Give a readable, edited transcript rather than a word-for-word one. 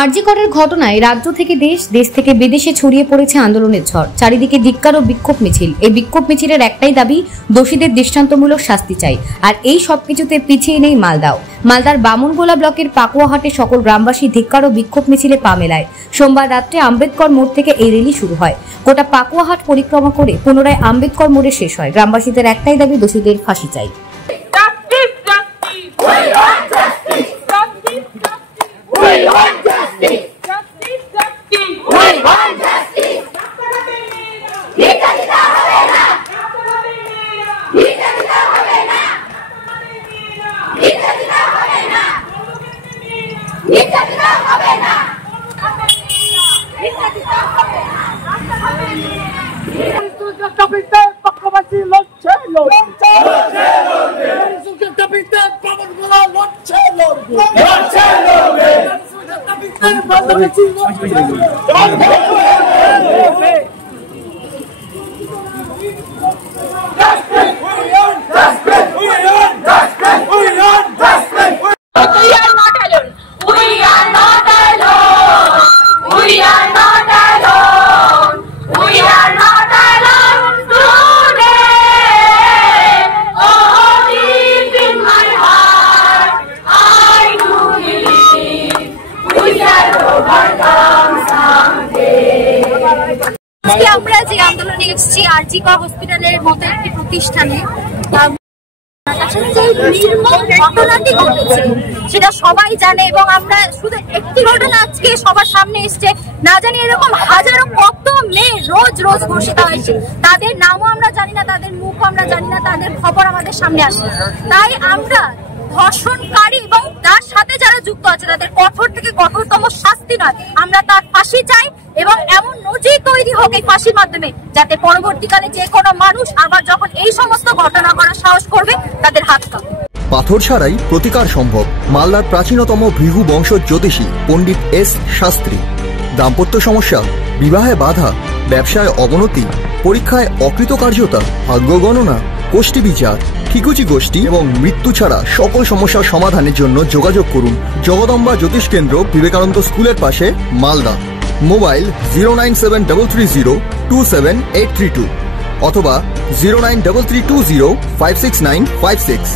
আরজি করের ঘটনায় রাজ্য থেকে দেশ, দেশ থেকে বিদেশে ছড়িয়ে পড়েছে আন্দোলনের ঝড়। চারিদিকে ধিক্কার ও বিক্ষোভ মিছিল। এই বিক্ষোভ মিছিলের একটাই দাবি, দোষীদের দৃষ্টান্তমূলক শাস্তি চাই। আর এই সবকিছুতে পিছিয়ে নেই মালদাও। মালদার বামুনগোলা ব্লকের পাকুয়াহাটে সকল গ্রামবাসী ধিক্কার ও বিক্ষোভ মিছিলে পা মেলায়। সোমবার রাত্রে আম্বেদকর মোড় থেকে এই র্যালি শুরু হয়। গোটা পাকুয়াহাট পরিক্রমা করে পুনরায় আম্বেদকর মোড়ে শেষ হয়। গ্রামবাসীদের একটাই দাবি, দোষীদের ফাঁসি চাই। আমরা যে আন্দোলনে এসেছি আরজি কর হসপিটালের মতো একটি প্রতিষ্ঠানে, ঘটনাটি ঘটেছে সেটা সবাই জানে এবং আমরা শুধু একটি ঘটনা আজকে সবার সামনে এসছে, না জানি এরকম হাজারো কত মেয়ে রোজ রোজ ধর্ষিত হয়েছে। তাদের নামও আমরা জানি না, তাদের মুখও আমরা জানি না, তাদের খবর আমাদের সামনে আসে। তাই আমরা ধর্ষণকারী এবং তার সাথে যারা যুক্ত আছে তাদের কঠোর থেকে কঠোরতম শাস্তি নয়, আমরা তার ফাঁসি চাই এবং এমন নজির তৈরি হোক এই ফাঁসির মাধ্যমে, যাতে পরবর্তীকালে যে কোনো মানুষ আবার যখন এই সমস্ত ঘটনা করার সাহস করবে তাদের হাত কাঁপবে। পাথর ছাড়াই প্রতিকার সম্ভব। মালদার প্রাচীনতম ভৃগু বংশ জ্যোতিষী পণ্ডিত এস শাস্ত্রী। দাম্পত্য সমস্যা, বিবাহে বাধা, ব্যবসায় অবনতি, পরীক্ষায় অকৃতকার্যতা, ভাগ্য গণনা, গোষ্ঠী বিচার, ঠিকুচি গোষ্ঠী এবং মৃত্যু ছাড়া সকল সমস্যার সমাধানের জন্য যোগাযোগ করুন জগদম্বা জ্যোতিষ কেন্দ্র, বিবেকানন্দ স্কুলের পাশে, মালদা। মোবাইল 09730278332 অথবা 09332056956।